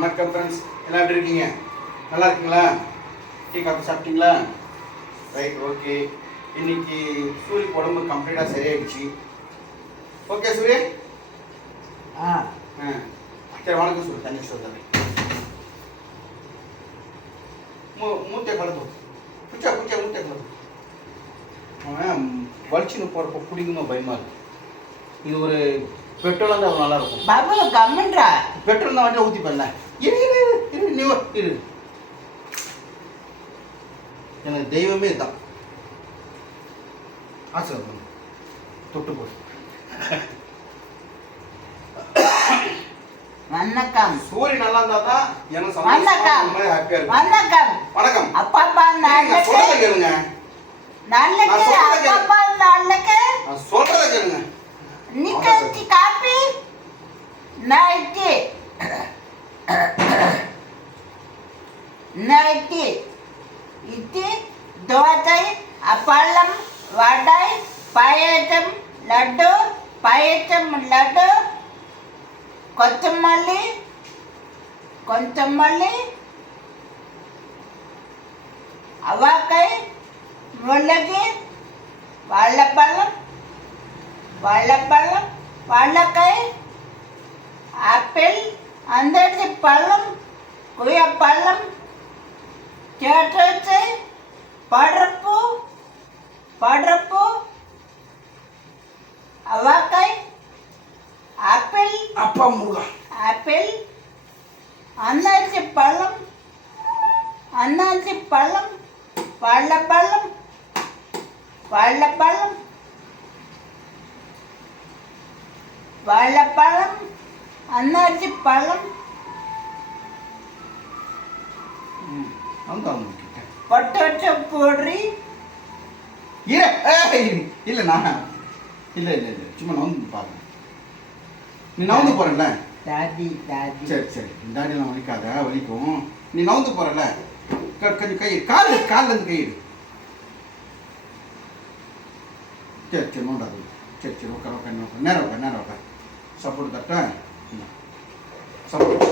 வணக்கம் ஃப்ரெண்ட்ஸ் எல்லாம் எப்படி இருக்கீங்க? நல்லா இருக்கீங்களா? டீ காஃபி சாப்பிட்டீங்களா? ரைட் ஓகே இன்னைக்கு சூரியக்கு உடம்பு கம்ப்ளீட்டாக சரியாயிடுச்சு. ஓகே சூரிய? ஆ. ஆ. சரி வணக்கம் சூரிய. தண்ணி சொல்லுங்க மூ மூட்டை கலந்து குச்சா குச்சா மூட்டை கலந்து அவன் வலிச்சுன்னு போகிறப்ப பிடிக்குமா பயமா இருக்கு. இது ஒரு பெட்ரோலாக இருந்தால் அவ்வளோ நல்லா இருக்கும். பாபு கம்மன்றா. பெட்ரோல் தான் வண்டியில் ஊற்றி பண்ணல இரு எனக்கு தெய்வமே இதுதான் ஆசீர்வாதம் பண்ணு. தொட்டு போடு. வணக்கம். சூரியன் நல்லா இருந்தா தான் எனக்கு வணக்கம். வணக்கம். வணக்கம். அப்பா அப்பா சொல்றத கேளுங்க. சொல்றத அப்பா. அப்பா நான் சொல்றத கேளுங்க. நிக்கி காப்பி. நைட்டி நைட்டி இது தோசை அப்பளம் வடை பாயசம் லட்டு பாயசம் லட்டு கொத்தமல்லி கொத்தமல்லி அவக்காய் முள்ளகி வாழைப்பழம் வாழைப்பழம் வாழைக்காய் ஆப்பிள் அந்தடி பழம் குயப்பழம் கேட்டரிசி படப்பு படப்பு அவக்காய் ஆப்பிள் அப்பா முருகா. ஆப்பிள் அன்னாசி பழம் அன்னாசி பழம் வாழைப்பழம் வாழைப்பழம் வாழைப்பழம் அன்னாசி பழம். வந்து அவங்க கிட்ட. பொட்டோட்டோ பொடி இரு ஏய், இல்ல நான் இல்ல இல்ல இல்ல சும்மா நவுந்து பாருங்க. நீ நவுந்து போறல தாதி தாதி. சரி சரி. தாடியெல்லாம் வலிக்காத வலிக்கும். நீ நவுந்து போறல கொஞ்சம் கை கால் கால்ல இருந்து கை. சரி சரி நோண்டாது சரி சரி உட்கார உட்கார உட்கார. நேரம் உட்கார நேரம் உட்கார. சப்போர்ட் தட்டா சப்போர்ட்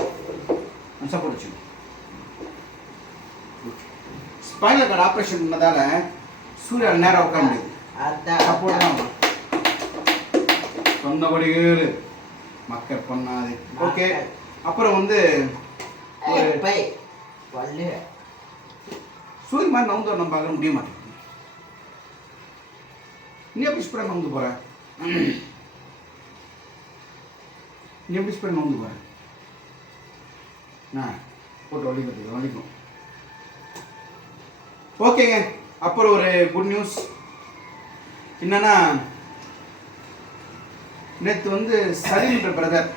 சப்போர்ட் வச்சு ஸ்பைனல் கார்டு ஆப்ரேஷன் பண்ணதால சூர்யா நேரம் உட்கார முடியாது. சப்போர்ட் தான். சொன்னபடி கேளு. மக்கள் பண்ணாது. ஓகே அப்புறம் வந்து ஒரு பை வள்ளு. சூரிய மாதிரி நவுந்து நம்ம பார்க்க முடிய மாட்டேங்குது. நீ எப்படி ஸ்ப்ரெட் நவுந்து போற? நீ எப்படி ஸ்ப்ரெட் நவுந்து பாரு. ஆ போட்டு வலிக்கிறது வலிக்கும். ஓகேங்க அப்புறம் ஒரு குட் நியூஸ் என்னன்னா நேற்று வந்து சரின்ற பிரதர்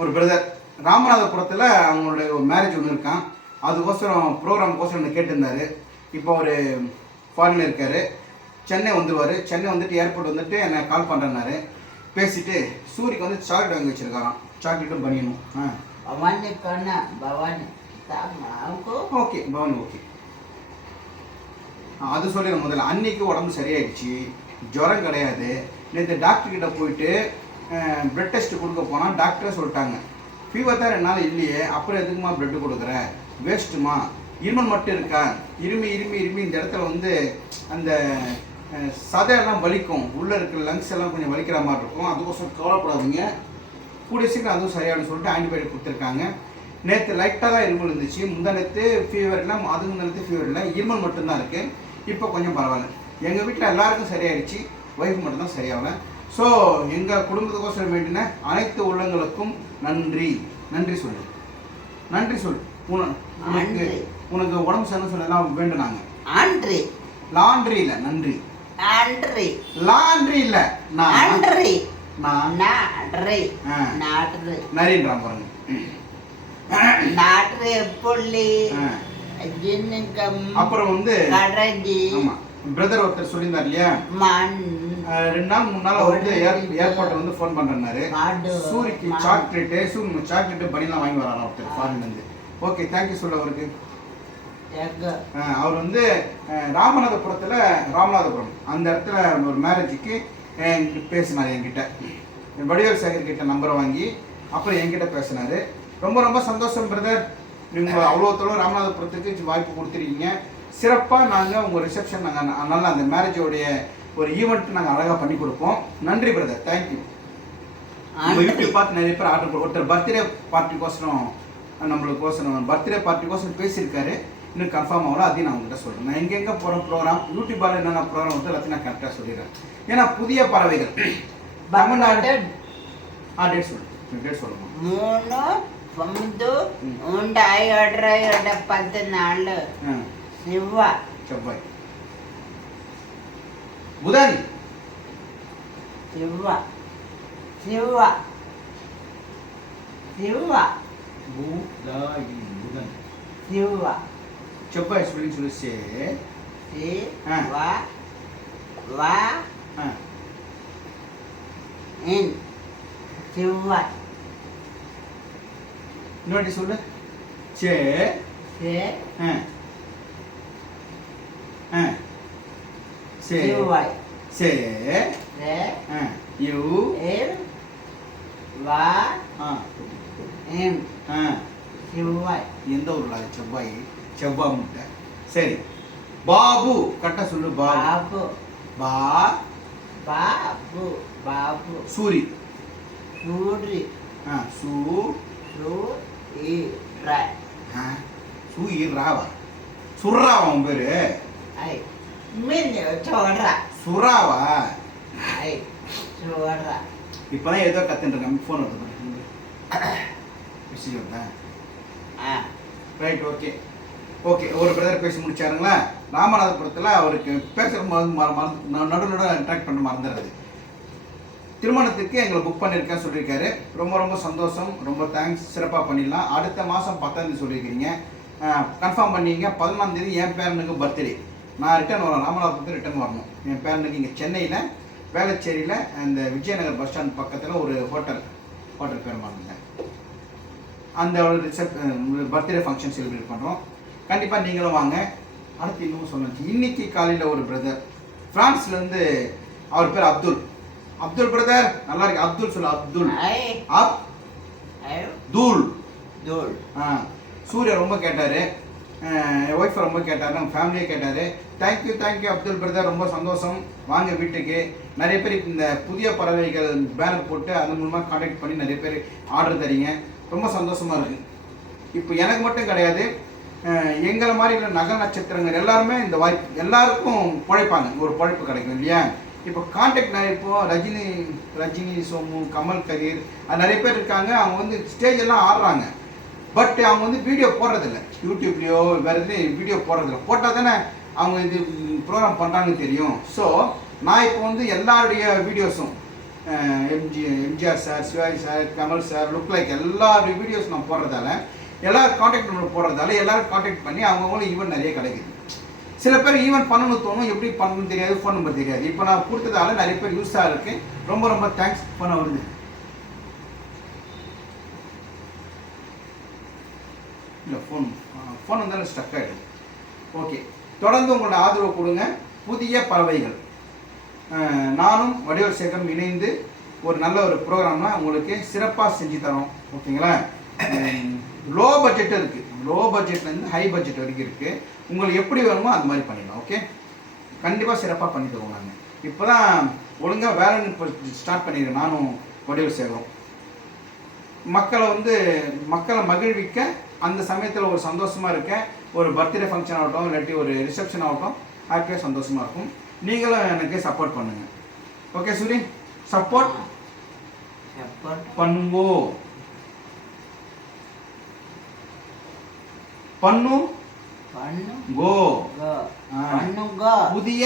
ஒரு பிரதர் ராமநாதபுரத்தில் அவங்களுடைய ஒரு மேரேஜ் ஒன்று இருக்கான். அதுக்கோசரம் ப்ரோக்ராம்க்கோசரம் என்ன கேட்டிருந்தாரு. இப்போ ஒரு ஃபாரினில் இருக்கார். சென்னை வந்துடுவார் சென்னை வந்துட்டு ஏர்போர்ட் வந்துட்டு என்னை கால் பண்ணுறேன்னாரு பேசிட்டு சூரிக்கு வந்து சாக்லேட் வாங்கி வச்சிருக்காராம். சாக்லேட்டும் பண்ணிடணும் ஆ. பவானி. கண்ணா பவானி ஓகே பவனி ஓகே அது சொல்லிடுறேன் முதல்ல. அன்னைக்கு உடம்பு சரியாயிடுச்சு. ஜுரம் கிடையாது. நேற்று டாக்டர் கிட்ட போயிட்டு பிளட் டெஸ்ட் கொடுக்க போனால் டாக்டரே சொல்லிட்டாங்க. ஃபீவர் தான் ரெண்டு நாள் இல்லையே. அப்புறம் எதுக்குமா பிளட் கொடுக்குற? வேஸ்ட்டுமா இருமல் மட்டும் இருக்கா? இருமி இருமி இருமி இந்த இடத்துல வந்து அந்த சதையெல்லாம் வலிக்கும். உள்ளே இருக்கிற லங்ஸ் எல்லாம் கொஞ்சம் வலிக்கிற மாதிரி இருக்கும். அதுக்கோசரம் கவலைப்படாதீங்க. கூடிய சீக்கிரம் அதுவும் சரியானு சொல்லிட்டு ஆன்டிபயோட்டிக் கொடுத்துருக்காங்க. நேற்று லைட்டாக தான் இருமல் இருந்துச்சு முந்தா நேற்று ஃபீவர் இல்லை அது முந்தா நேற்று ஃபீவர் இல்லை. இருமல் மட்டும்தான் இருக்குது இப்போ கொஞ்சம் பரவாயில்ல. எங்கள் வீட்டில் எல்லாருக்கும் சரியாயிடுச்சு ஒய்ஃப் மட்டும்தான் சரியாகல. ஸோ எங்கள் குடும்பத்துக்கோசரம் வேண்டின அனைத்து உள்ளங்களுக்கும் நன்றி. நன்றி சொல்லு. நன்றி உன- உனக்கு நன்றி. உனக்கு உடம்பு சரியில்லை சொல்லலாம் வேண்டுனாங்க. ஆண்ட்ரி. லாண்ட்ரி இல்லை நன்றி லாண்ட்ரி இல்லை. நான் ஆண்ட்ரி நான் நாட்ரி ஆ. நாட்ரி நரின்றான் பாருங்க. நாட்ரி புள்ளி அப்புறம் வந்து ஆமா. பிரதர் ஒருத்தர் சொல்லியிருந்தார் இல்லையா? ரெண்டு நாள் மூணு நாள் வந்து ஏர் ஏர்போர்ட் வந்து ஃபோன் பண்றாரு சூரிக்கு. சாக்லேட்டு சூரி சாக்லேட்டு பனிலாம் வாங்கி வராராம் ஒருத்தர் ஃபாரின்ல இருந்து ஓகே தேங்க்யூ சொல்ல அவருக்கு அவர் வந்து ராமநாதபுரத்துல ராமநாதபுரம். அந்த இடத்துல ஒரு மேரேஜுக்கு பேசினார் என்கிட்ட. வடிவேல் சேகர் கிட்ட நம்பரை வாங்கி அப்புறம் என்கிட்ட பேசினாரு. ரொம்ப ரொம்ப சந்தோஷம் பிரதர் நீங்கள் அவ்வளோ தொழில் ராமநாதபுரத்துக்கு வாய்ப்பு கொடுத்துருக்கீங்க. சிறப்பாக நாங்கள் உங்கள் ரிசப்ஷன் நாங்கள் நல்லா அந்த மேரேஜோடைய ஒரு ஈவெண்ட் நாங்கள் அழகாக பண்ணி கொடுப்போம். நன்றி பிரதர் தேங்க்யூ நம்ம யூடியூப் பார்த்து நிறைய பேர் ஆர்டர் ஒருத்தர் பர்த்டே பார்ட்டிக்கோசரம் நம்மளுக்கோசரம் பர்த்டே பார்ட்டிக்கோசரம் பேசியிருக்காரு. இன்னும் கன்ஃபார்ம் ஆகல அதையும் நான் உங்ககிட்ட சொல்கிறேன் நான் எங்கெங்கே போகிற ப்ரோக்ராம் யூடியூப்பால் என்னென்ன ப்ரோக்ராம் வந்து எல்லாத்தையும் நான் கரெக்டாக சொல்லிடுறேன். ஏன்னா புதிய பறவைகள். தமிழ்நாடு ஆ டேட் சொல்லு. டேட் சொல்லுமா மூணு ஒன்பது. உண்டு ஐயோட ஐயோட பத்து நாலு. ஆ. சிவா செவ்வாய். புதன். சிவா சிவா சிவா புதாயி புதன். சிவா செவ்வாய். சொல்லி சொல்லி சே ஆ. சிவா வா ஆ. இன் சிவா இன்னொரு சொல்லு. சே. சே. ஆ. சே. சே. யூ. எல் வா ஆ. சிவாய் எந்த ஊர்ல செவ்வாய்? செவ்வாய் முட்டை. சரி. பாபு. கரெக்டா சொல்லு பாபு. பா. பாபு பாபு. சூரி. சூரி. ஆ சூ. சூ இ ர ஆ சூ ராவா சுர்ராவா உன் பேரு? ஐ மின் சோடா சுறாவா? ஐ சோடா இப்பதான் ஏதோ கத்துட்டு இருக்கேன். ஃபோன் வருது விஷயம் வருதா ஆ. ரைட் ஓகே ஓகே ஒரு பிரதர் பேசி முடிச்சாருங்களா? ராமநாதபுரத்தில் அவருக்கு பேசுகிற மறந்து மறந்து நடு நடு நடு இன்ட்ராக்ட் பண்ண மறந்துடுறது திருமணத்துக்கு எங்களை புக் பண்ணியிருக்கேன் சொல்லியிருக்காரு. ரொம்ப ரொம்ப சந்தோஷம். ரொம்ப தேங்க்ஸ் சிறப்பாக பண்ணிடலாம். அடுத்த மாதம் பத்தாந்தேதி சொல்லியிருக்கீங்க கன்ஃபார்ம் பண்ணிங்க. பதினாம் தேதி என் பேரனுக்கு பர்த்டே நான் ரிட்டர்ன் வரணும் ராமநாதபுரத்துக்கு ரிட்டர்ன் வரணும். என் பேரனுக்கு இங்கே சென்னையில் வேளச்சேரியில் அந்த விஜயநகர் பஸ் ஸ்டாண்ட் பக்கத்தில் ஒரு ஹோட்டல் ஹோட்டல் பேர் மாறுங்க அந்த ரிசப் பர்த்டே ஃபங்க்ஷன் செலிப்ரேட் பண்ணுறோம் கண்டிப்பாக நீங்களும் வாங்க. அடுத்து இன்னும் சொன்னாச்சு இன்னைக்கு காலையில் ஒரு பிரதர் ஃப்ரான்ஸ்லேருந்து அவர் பேர் அப்துல். அப்துல் பிரதர் நல்லா இருக்கு. அப்துல் சொல்லு அப்துல். அப். தூல் தூள். ஆ. சூர்யா ரொம்ப கேட்டார். என் ஒய்ஃபை ரொம்ப கேட்டார். நம்ம ஃபேமிலியே கேட்டார். தேங்க்யூ தேங்க்யூ அப்துல் பிரதர் ரொம்ப சந்தோஷம். வாங்க வீட்டுக்கு. நிறைய பேர் இந்த புதிய பறவைகள் பேனர் போட்டு அது மூலமாக காண்டாக்ட் பண்ணி நிறைய பேர் ஆர்டர் தரீங்க. ரொம்ப சந்தோஷமாக இருக்குது இப்போ எனக்கு மட்டும் கிடையாது. எங்களை மாதிரி இல்லை நகர நட்சத்திரங்கள் எல்லாருமே இந்த வாய்ப்பு எல்லாருக்கும் பிழைப்பாங்க ஒரு பிழைப்பு கிடைக்கும் இல்லையா? இப்போ காண்டாக்ட் நிறைய இப்போ ரஜினி ரஜினி சோமு கமல் கதிர் அது நிறைய பேர் இருக்காங்க. அவங்க வந்து ஸ்டேஜ் எல்லாம் ஆடுறாங்க. பட் அவங்க வந்து வீடியோ போடுறதில்ல. யூடியூப்லேயோ வேறு எதுலேயும் வீடியோ போடுறதில்ல. போட்டால் தானே அவங்க இது ப்ரோக்ராம் பண்ணுறாங்கன்னு தெரியும். ஸோ நான் இப்போ வந்து எல்லாருடைய வீடியோஸும் MG MGR sir Sivaji sir Kamal sir look like எல்லாருடைய வீடியோஸ் நான் போடுறதால எல்லோரும் காண்டாக்ட் நம்பர் போடுறதால எல்லோரும் காண்டாக்ட் பண்ணி அவங்கவுங்களும் ஈவெண்ட் நிறைய கிடைக்குது. சில பேர் ஈவெண்ட் பண்ணணும்னு தோணும் எப்படி பண்ணணும்னு தெரியாது ஃபோன் நம்பர் தெரியாது. இப்போ நான் கொடுத்ததால நிறைய பேர் யூஸாக இருக்குது ரொம்ப ரொம்ப தேங்க்ஸ் பண்ண வருது. இல்லை ஃபோன் ஃபோன் வந்தாலும் ஸ்டக் ஆகிடுது ஓகே தொடர்ந்து உங்களோட ஆதரவு கொடுங்க. புதிய பறவைகள். நானும் வடிவல் சேகரம் இணைந்து ஒரு நல்ல ஒரு ப்ரோக்ராம்னா உங்களுக்கு சிறப்பாக செஞ்சு தரோம். ஓகேங்களா லோ பட்ஜெட் இருக்குது லோ பட்ஜெட்லேருந்து ஹை பட்ஜெட் வரைக்கும் இருக்குது உங்களுக்கு எப்படி வேணுமோ அந்த மாதிரி பண்ணிடலாம் ஓகே கண்டிப்பாக சிறப்பாக பண்ணி தருவோம் நாங்கள் இப்போ தான் ஒழுங்காக இப்போ ஸ்டார்ட் பண்ணிடுறேன். நானும் வடிவல் சேகரம் மக்களை வந்து மக்களை மகிழ்விக்க அந்த சமயத்தில் ஒரு சந்தோஷமாக இருக்க ஒரு பர்த்டே ஃபங்க்ஷன் ஆகட்டும் இல்லாட்டி ஒரு ரிசப்ஷன் ஆகட்டும் ஹாப்பியாக சந்தோஷமாக இருக்கும். நீங்களும் எனக்கு சப்போர்ட் பண்ணுங்க. ஓகே சூரி சப்போர்ட் சப்போர்ட் பண்ணுவோம். பண்ணு. பண்ணு கோ. கோ. ஆ. பண்ணுங்க புதிய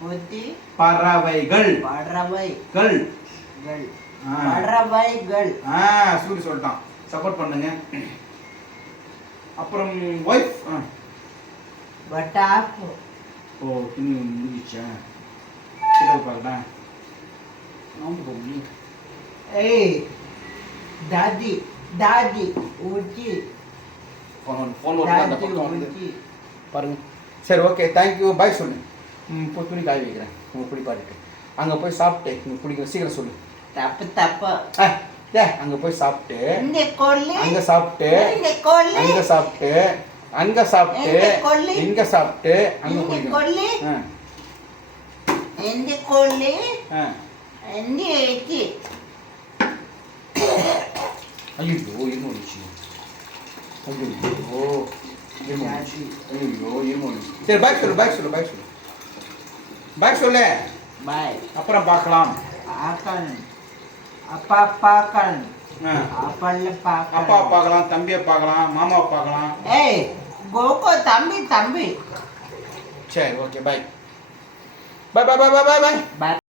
புத்தி பறவைகள். பறவைகள். பறவைகள். ஆ சூரி சொல்லிட்டான். சப்போர்ட் பண்ணுங்க. அப்புறம் ஒய்ஃப் பட்டாப்பு ஓ இன்னும் முடிஞ்சிச்சா? கிட்ட பார்க்கலாம் ஏய் தாதி தாதி ஊச்சி ஃபோன் ஃபோன் ஒரு அந்த தாதி பக்கம் வந்து ஊச்சி பாருங்க. சரி ஓகே தேங்க்யூ பாய் சொல்லு. போய் துணி காய வைக்கிறேன். உங்கள் குளிப்பாட்டிட்டு அங்கே போய் சாப்பிட்டு உங்களுக்கு பிடிக்கிற சீக்கிரம் சொல்லு. தப்பு தப்பு. டே அங்க போய் சாப்பிட்டு அங்க சாப்பிட்டு அங்க சாப்பிட்டு அங்க சாப்பிட்டு? இங்க சாப்பிட்டு அங்க கொல்லி ஆ. இந்த ஏச்சி ஐயோ இரும வந்துச்சு ஐயோ ஐயோ சரி பேக் சொல்லு பேக் சொல்லு பேக் சொல்லு. பேக் சொல்லு. பாய் அப்புறம் பார்க்கலாம். ஆக்கன் அப்பா பாக்கன் ஆ. அப்பல்ல பாக்கன் அப்பா பார்க்கலாம் தம்பியை பார்க்கலாம் மாமாவை பார்க்கலாம். ஏய் கோகோ தம்பி தம்பி. சரி ஓகே பாய் பாய் பாய் பாய் பாய் பாய் பாய்